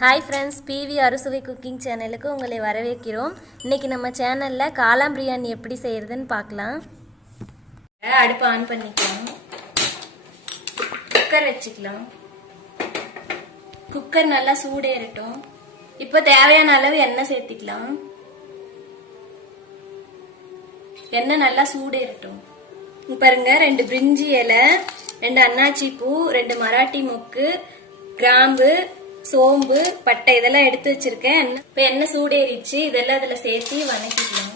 Hi friends PV अरुसुவை cooking சேனலுக்கு உங்களை வரவேற்கிறோம். இன்னைக்கு நம்ம சேனல்ல காளான் பிரியாணி எப்படி செய்யறதுன்னு பார்க்கலாம். அடுப்பு ஆன் பண்ணிக்கலாம். குக்கர் வச்சுக்கலாம். குக்கர் நல்லா சூடேறட்டும். இப்போ தேவையான அளவு எண்ணெய் சேர்த்துக்கலாம். எண்ணெய் நல்லா சூடேறட்டும். பாருங்க, 2 பிரிஞ்சி இலை, 2 அன்னாச்சி பூ, 2 மராட்டி மொக்கு, கிராம்பு, சோம்பு, பட்டை இதெல்லாம் எடுத்து வச்சிருக்கேன். இப்ப எண்ணெய் சூடேறிச்சு. இதெல்லாம் இதுல சேர்த்து வணக்கிக்கலாம்.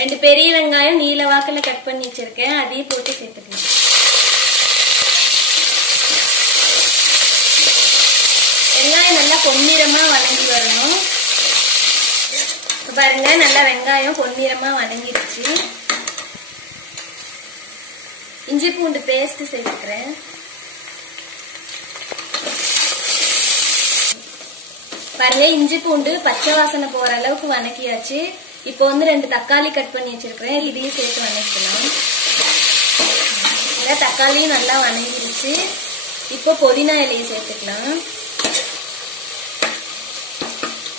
ரெண்டு பெரிய வெங்காயம் நீல வாக்குல கட் பண்ணி வச்சிருக்கேன். அதையும் போட்டு சேர்த்துக்கலாம். வெங்காயம் நல்லா பொன்னிறமா வதங்கி வரணும். பாருங்க, நல்லா வெங்காயம் பொன்னிறமா வதங்கிடுச்சு. இஞ்சி பூண்டு பேஸ்ட் சேர்த்துக்கிறேன். பாருங்க, இஞ்சி பூண்டு பச்சை வாசனை போற அளவுக்கு வதக்கியாச்சு. இப்போ 2 தக்காளி கட் பண்ணி வச்சிருக்கிறேன். இதையும் சேர்த்து வதக்கலாம். தக்காளியும் நல்லா வதங்கிடுச்சு. இப்போ புதினா இலையை சேர்த்துக்கலாம்.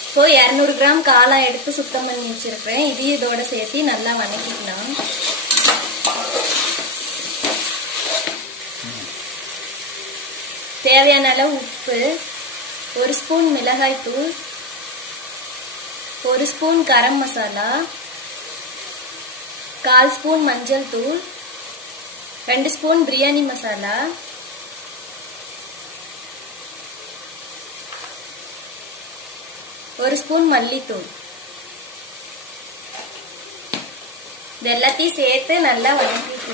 இப்போ 200 கிராம் காளான் எடுத்து சுத்தம் பண்ணி வச்சிருக்கிறேன். இதையும் இதோட சேர்த்து நல்லா வதக்கிக்கலாம். தேவையான அளவு உப்பு, 1 ஸ்பூன் மிளகாய் தூள், 1 ஸ்பூன் கரம் மசாலா, 1/4 ஸ்பூன் மஞ்சள் தூள், 2 ஸ்பூன் பிரியாணி மசாலா, 1 ஸ்பூன் மல்லித்தூள். இது எல்லாத்தையும் சேர்த்து நல்லா வதக்கிட்டு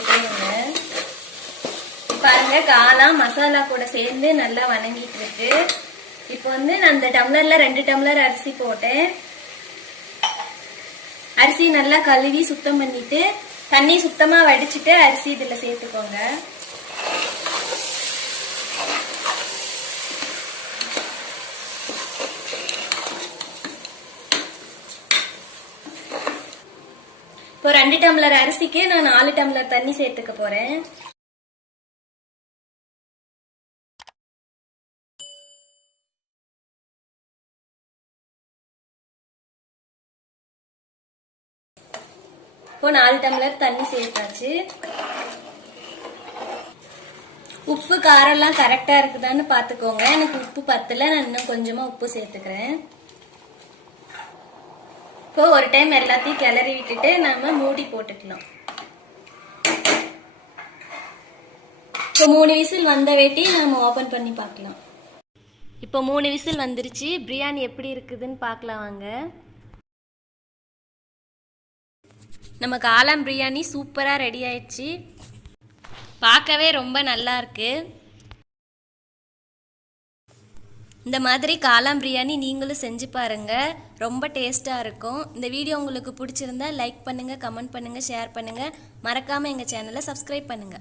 பாருங்க, காளான் மசாலா கூட சேர்ந்து நல்லா வதங்கிட்டு இருக்கு. இப்போ நான் அந்த டம்ளர்ல 2 டம்ளர் அரிசி போட்டேன். அரிசி நல்லா கழுவி சுத்தம் பண்ணிட்டு தண்ணி சுத்தமா வடிச்சிட்டு அரிசி இதுல சேர்த்துக்கோங்க. இப்போ 2 டம்ளர் அரிசிக்கு நான் 4 டம்ளர் தண்ணி சேர்த்துக்க போறேன். இப்போ 4 டம்ளர் தண்ணி சேர்த்தாச்சு. உப்பு காரம் எல்லாம் கரெக்டா இருக்குதான்னு பாத்துக்கோங்க. எனக்கு உப்பு பத்தல, நான் இன்னும் கொஞ்சமா உப்பு சேர்த்துக்கிறேன். இப்போ ஒரு டைம் எல்லாத்தையும் கிளறி விட்டுட்டு நாம மூடி போட்டுக்கலாம். இப்போ 3 விசில் வந்த வேட்டி நாம ஓபன் பண்ணி பார்க்கலாம். இப்போ 3 விசில் வந்துருச்சு. பிரியாணி எப்படி இருக்குதுன்னு பார்க்கலாம் வாங்க. நம்ம காளான் பிரியாணி சூப்பரா ரெடி ஆயிடுச்சு. பார்க்கவே ரொம்ப நல்லா இருக்கு. இந்த மாதிரி காளான் பிரியாணி நீங்களும் செஞ்சு பாருங்க, ரொம்ப டேஸ்டா இருக்கும். இந்த வீடியோ உங்களுக்கு பிடிச்சிருந்தா லைக் பண்ணுங்க, கமெண்ட் பண்ணுங்க, ஷேர் பண்ணுங்க. மறக்காம எங்க சேனலை சப்ஸ்கிரைப் பண்ணுங்க.